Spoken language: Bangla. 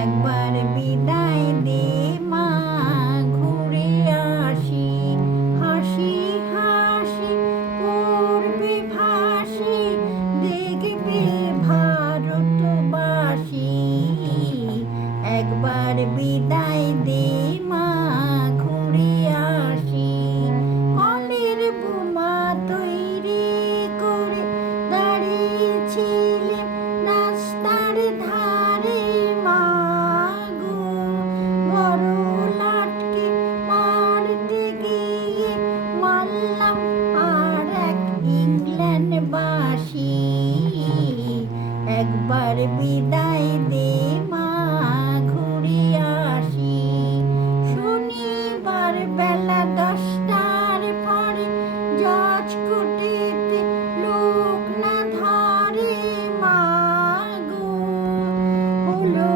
একবার বিদায় দে মা, ঘুরে আসি। হাসি হাসি পড়বে ভাসি, দেখবে ভারতবাসী। একবার বিদায় দে মা, ঘুরে আসি। কলের বোমা তৈরি করে দাঁড়িয়েছিলে রাস্তার ধারে মা গো। বড় লাটকে মারতে গিয়ে মারলাম আর এক ইংল্যান্ডবাসী। একবার বিদায় দে মা, ঘুরে আসি। শনিবার বেলা 10টার পরে জজ কোর্টেতে লোক না ধরে মা গো। হলো